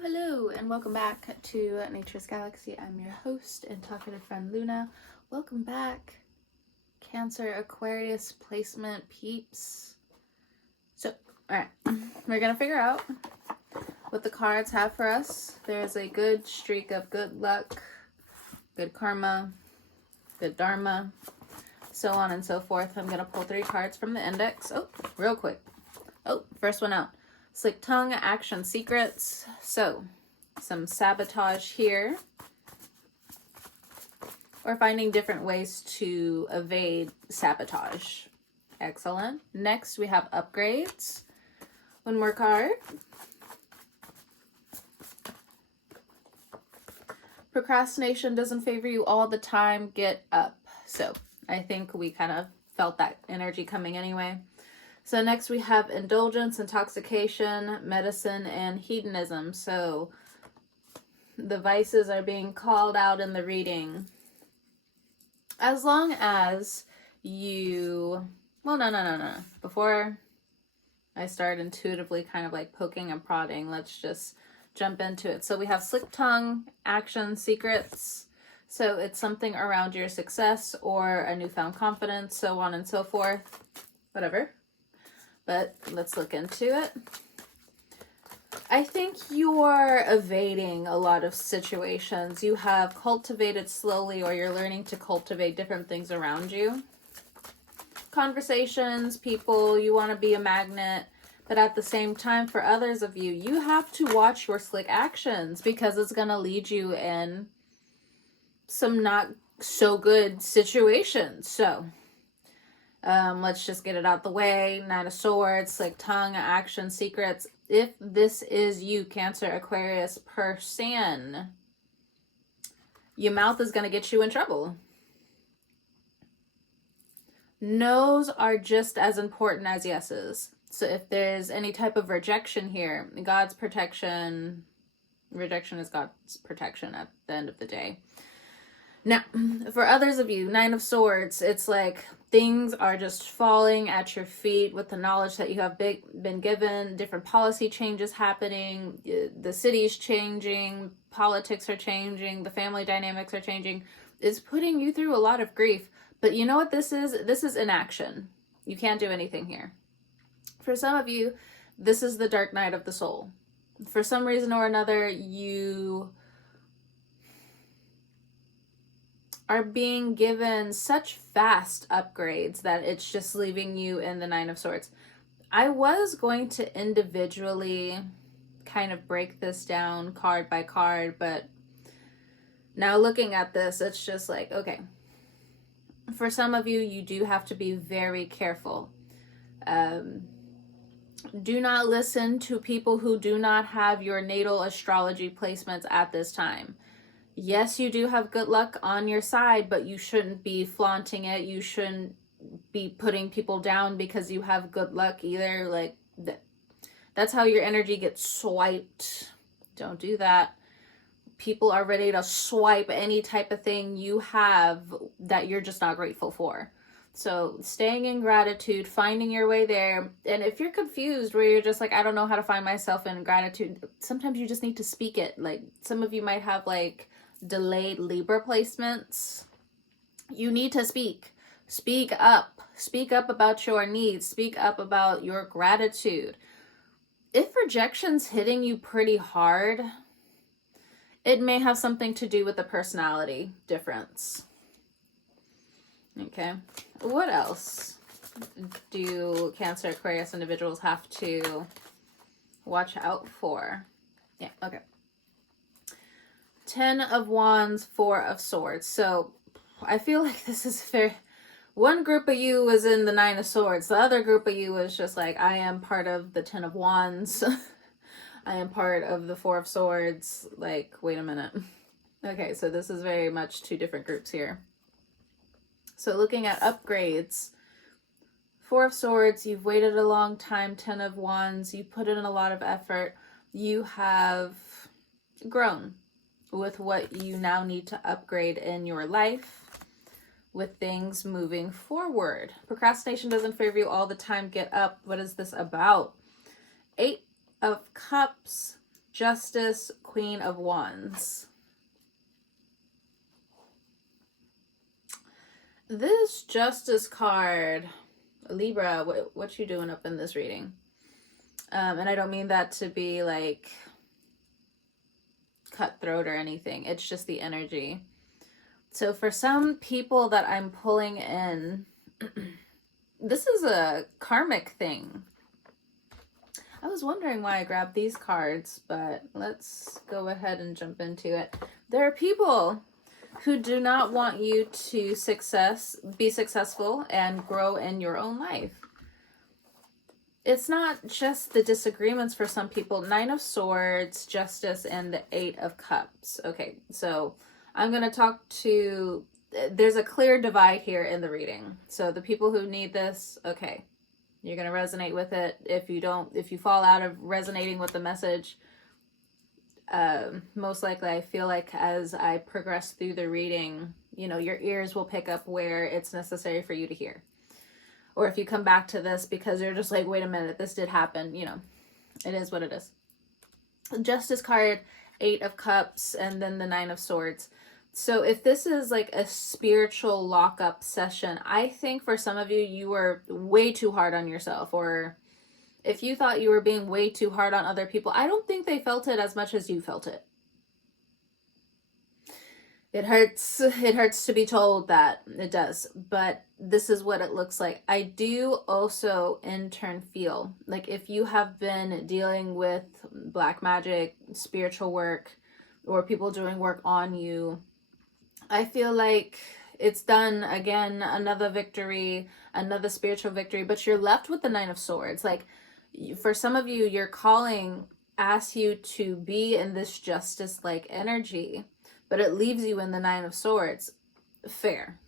Hello, and welcome back to Nature's Galaxy. I'm your host and talkative friend Luna. Welcome back, Cancer Aquarius placement peeps. So, alright, we're gonna figure out what the cards have for us. There's a good streak of good luck, good karma, good dharma, so on and so forth. I'm gonna pull 3 cards from the index. Oh, real quick. Oh, first one out. Slick tongue, action secrets. So, some sabotage here. Or finding different ways to evade sabotage. Excellent. Next, we have upgrades. One more card. Procrastination doesn't favor you all the time. Get up. So, I think we kind of felt that energy coming anyway. So next we have indulgence, intoxication, medicine, and hedonism. So the vices are being called out in the reading. As long as you, well, no. Before I start intuitively kind of like poking and prodding, let's just jump into it. So we have slick tongue, action, secrets. So it's something around your success or a newfound confidence, so on and so forth, whatever. But let's look into it. I think you're evading a lot of situations. You have cultivated slowly, or you're learning to cultivate different things around you. Conversations, people, you want to be a magnet. But at the same time, for others of you, you have to watch your slick actions because it's going to lead you in some not so good situations. So let's just get it out the way. 9 of Swords, slick tongue, action, secrets. If this is you, Cancer, Aquarius person, your mouth is going to get you in trouble. No's are just as important as yeses. So if there's any type of rejection here, God's protection, rejection is God's protection at the end of the day. Now, for others of you, 9 of Swords, it's like things are just falling at your feet with the knowledge that you have been given, different policy changes happening, the city's changing, politics are changing, the family dynamics are changing. It's putting you through a lot of grief. But you know what this is? This is inaction. You can't do anything here. For some of you, this is the dark night of the soul. For some reason or another, you are being given such fast upgrades that it's just leaving you in the 9 of Swords. I was going to individually kind of break this down card by card, but now looking at this, it's just like, okay. For some of you, you do have to be very careful. Do not listen to people who do not have your natal astrology placements at this time. Yes, you do have good luck on your side, but you shouldn't be flaunting it. You shouldn't be putting people down because you have good luck either. Like, that's how your energy gets swiped. Don't do that. People are ready to swipe any type of thing you have that you're just not grateful for. So staying in gratitude, finding your way there. And if you're confused where you're just like, I don't know how to find myself in gratitude, sometimes you just need to speak it. Like some of you might have like delayed Libra placements. You need to speak. Speak up. Speak up about your needs. Speak up about your gratitude. If rejection's hitting you pretty hard, it may have something to do with the personality difference. Okay. What else do Cancer, Aquarius individuals have to watch out for? Yeah, okay. 10 of Wands, 4 of Swords. So I feel like this is very... One group of you was in the 9 of Swords. The other group of you was just like, I am part of the 10 of Wands. I am part of the 4 of Swords. Like, wait a minute. Okay, so this is very much 2 different groups here. So looking at upgrades, 4 of Swords, you've waited a long time. 10 of Wands, you put in a lot of effort. You have grown with what you now need to upgrade in your life, with things moving forward. Procrastination doesn't favor you all the time. Get up. What is this about? 8 of Cups, Justice, Queen of Wands. This Justice card, Libra, what you doing up in this reading? And I don't mean that to be like cutthroat or anything. It's just the energy. So for some people that I'm pulling in, this is a karmic thing. I was wondering why I grabbed these cards, but let's go ahead and jump into it. There are people who do not want you to be successful and grow in your own life. It's not just the disagreements for some people. Nine of Swords, Justice, and the Eight of Cups. Okay, so I'm going to talk to... There's a clear divide here in the reading. So the people who need this, okay, you're going to resonate with it. If you fall out of resonating with the message, most likely I feel like as I progress through the reading, your ears will pick up where it's necessary for you to hear. Or if you come back to this because you're just like, wait a minute, this did happen, it is what it is. Justice card, Eight of Cups, and then the Nine of Swords. So if this is like a spiritual lockup session, I think for some of you, you were way too hard on yourself. Or if you thought you were being way too hard on other people, I don't think they felt it as much as you felt it. It hurts to be told that. It does. But this is what it looks like. I do also in turn feel like if you have been dealing with black magic, spiritual work, or people doing work on you, I feel like it's done. Again, another victory, another spiritual victory, but you're left with the Nine of Swords. Like for some of you, your calling asks you to be in this justice-like energy, but it leaves you in the Nine of Swords. Fair.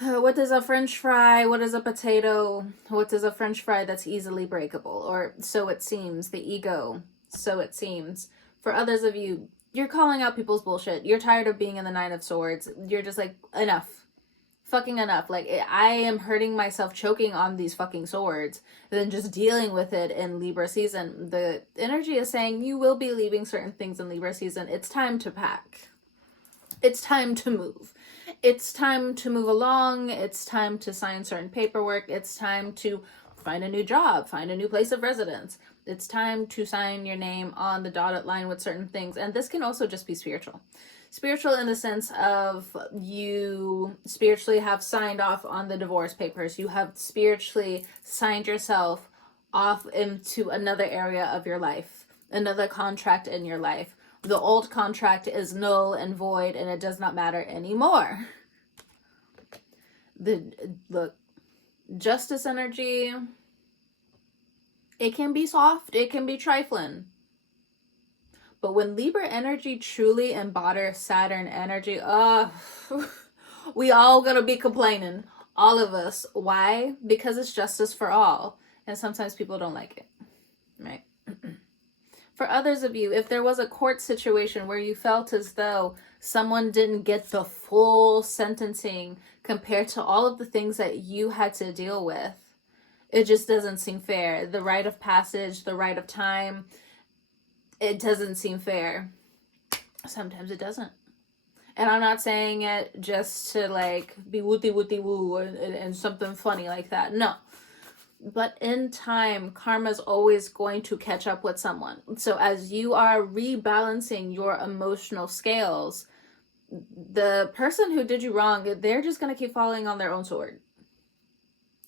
What is a French fry? What is a potato? What is a French fry that's easily breakable? Or so it seems. The ego. So it seems. For others of you, you're calling out people's bullshit. You're tired of being in the Nine of Swords. You're just like, enough. Fucking enough. Like, I am hurting myself choking on these fucking swords than just dealing with it in Libra season. The energy is saying you will be leaving certain things in Libra season. It's time to pack. It's time to move. It's time to move along. It's time to sign certain paperwork. It's time to find a new job, find a new place of residence. It's time to sign your name on the dotted line with certain things. And this can also just be spiritual. Spiritual in the sense of you spiritually have signed off on the divorce papers. You have spiritually signed yourself off into another area of your life, another contract in your life. The old contract is null and void and it does not matter anymore. Look, justice energy, it can be soft, it can be trifling. But when Libra energy truly embodies Saturn energy, we all gonna be complaining. All of us. Why? Because it's justice for all. And sometimes people don't like it. Right? For others of you, if there was a court situation where you felt as though someone didn't get the full sentencing compared to all of the things that you had to deal with, it just doesn't seem fair. The rite of passage, the rite of time, it doesn't seem fair. Sometimes it doesn't. And I'm not saying it just to like be woo and something funny like that. No. But in time, karma's always going to catch up with someone. So as you are rebalancing your emotional scales, the person who did you wrong, they're just going to keep falling on their own sword.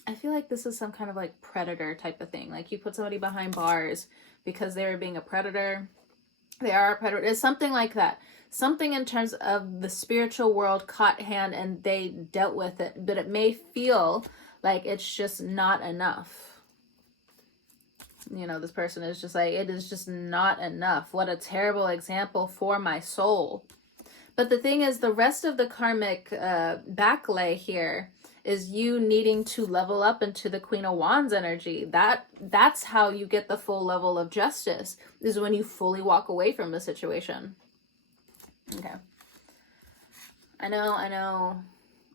I feel like this is some kind of like predator type of thing. Like you put somebody behind bars because they were being a predator. They are a predator. It's something like that. Something in terms of the spiritual world caught hand and they dealt with it. But it may feel like it's just not enough. This person is just like, it is just not enough. What a terrible example for my soul. But the thing is, the rest of the karmic backlay here is you needing to level up into the Queen of Wands energy. That's how you get the full level of justice, is when you fully walk away from the situation. Okay. I know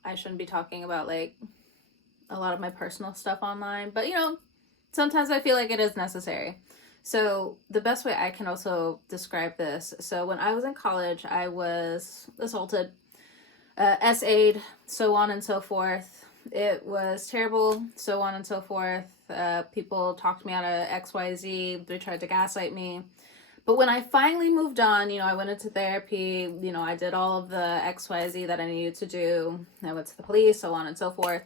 I shouldn't be talking about like a lot of my personal stuff online, but sometimes I feel like it is necessary. So the best way I can also describe this, so when I was in college, I was assaulted, SA'd, so on and so forth. It was terrible, so on and so forth. People talked me out of XYZ. They tried to gaslight me. But when I finally moved on, I went into therapy, I did all of the XYZ that I needed to do. I went to the police, so on and so forth.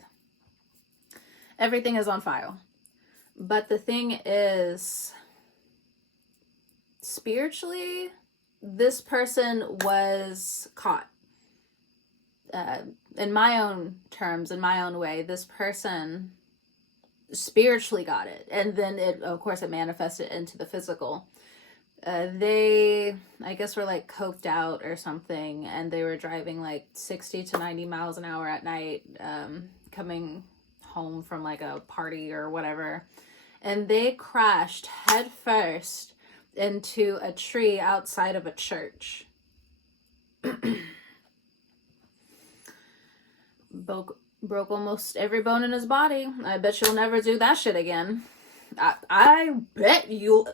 Everything is on file. But the thing is, spiritually, this person was caught. In my own terms, in my own way, this person spiritually got it. And then of course, it manifested into the physical. They, I guess, were like coked out or something, and they were driving like 60 to 90 miles an hour at night, coming home from like a party or whatever. And they crashed head first into a tree outside of a church. Broke almost every bone in his body. I bet you'll never do that shit again. I bet you'll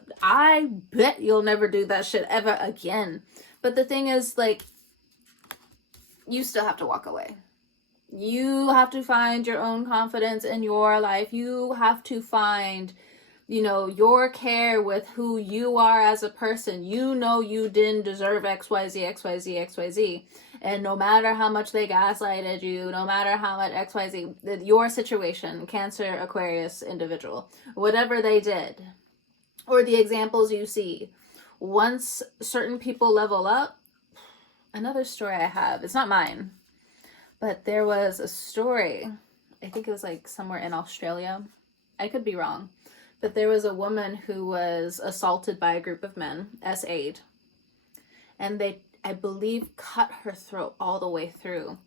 never do that shit ever again. But the thing is, like, you still have to walk away. You have to find your own confidence in your life. You have to find, your care with who you are as a person. You didn't deserve XYZ, XYZ, XYZ. And no matter how much they gaslighted you, no matter how much XYZ, your situation, Cancer, Aquarius, individual, whatever they did, or the examples you see, once certain people level up, another story I have, it's not mine, but there was a story, I think it was like somewhere in Australia, I could be wrong, but there was a woman who was assaulted by a group of men, SA'd, and they, I believe, cut her throat all the way through.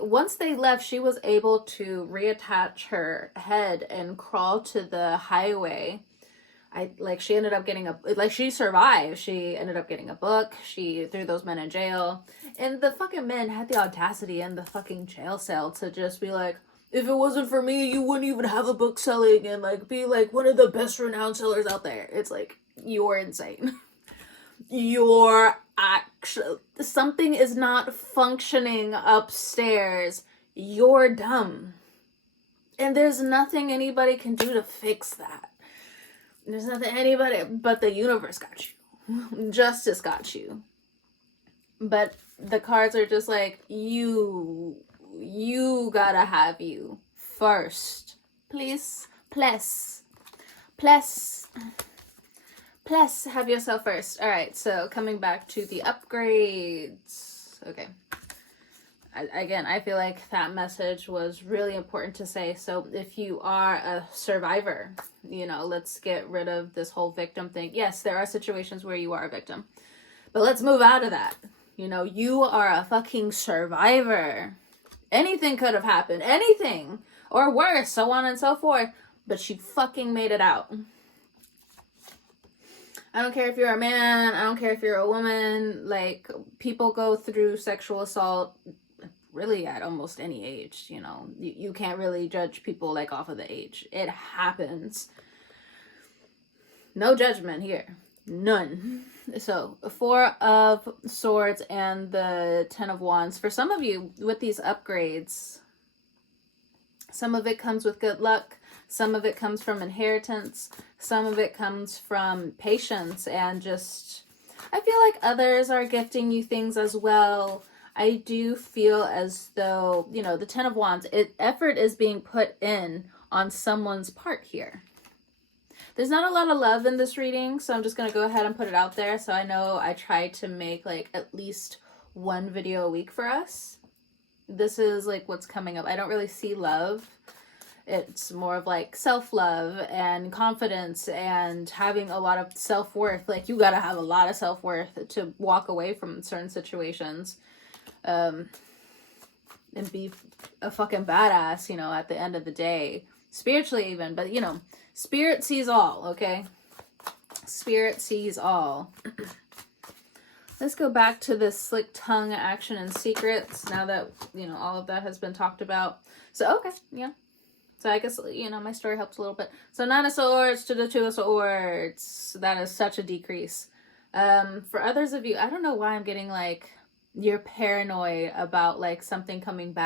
Once they left, she was able to reattach her head and crawl to the highway. She ended up getting she survived. She ended up getting a book. She threw those men in jail. And the fucking men had the audacity in the fucking jail cell to just be like, if it wasn't for me, you wouldn't even have a book selling, and like be like one of the best renowned sellers out there. It's like, you're insane. You're actually, something is not functioning upstairs. You're dumb. And there's nothing anybody can do to fix that. There's nothing anybody, but the universe got you. Justice got you. But the cards are just like, you gotta have you first. Please, Plus, have yourself first. All right, so coming back to the upgrades. Okay. I feel like that message was really important to say. So if you are a survivor, let's get rid of this whole victim thing. Yes, there are situations where you are a victim, but let's move out of that. You are a fucking survivor. Anything could have happened, anything, or worse, so on and so forth, but you fucking made it out. I don't care if you're a man, I don't care if you're a woman, like, people go through sexual assault really at almost any age, you can't really judge people like off of the age. It happens. No judgment here. None. So, 4 of Swords and the 10 of Wands. For some of you, with these upgrades, some of it comes with good luck. Some of it comes from inheritance. Some of it comes from patience and just, I feel like others are gifting you things as well. I do feel as though, the 10 of Wands, effort is being put in on someone's part here. There's not a lot of love in this reading, so I'm just going to go ahead and put it out there. So I know I try to make like at least 1 video a week for us. This is like what's coming up. I don't really see love. It's more of like self-love and confidence and having a lot of self-worth. Like, you gotta have a lot of self-worth to walk away from certain situations. And be a fucking badass, at the end of the day. Spiritually even, but Spirit sees all, okay? Spirit sees all. Let's go back to this slick tongue, action, and secrets now that, all of that has been talked about. So, okay, yeah. So I guess, my story helps a little bit. So 9 of Swords to the 2 of Swords. That is such a decrease. For others of you, I don't know why I'm getting like, you're paranoid about like something coming back.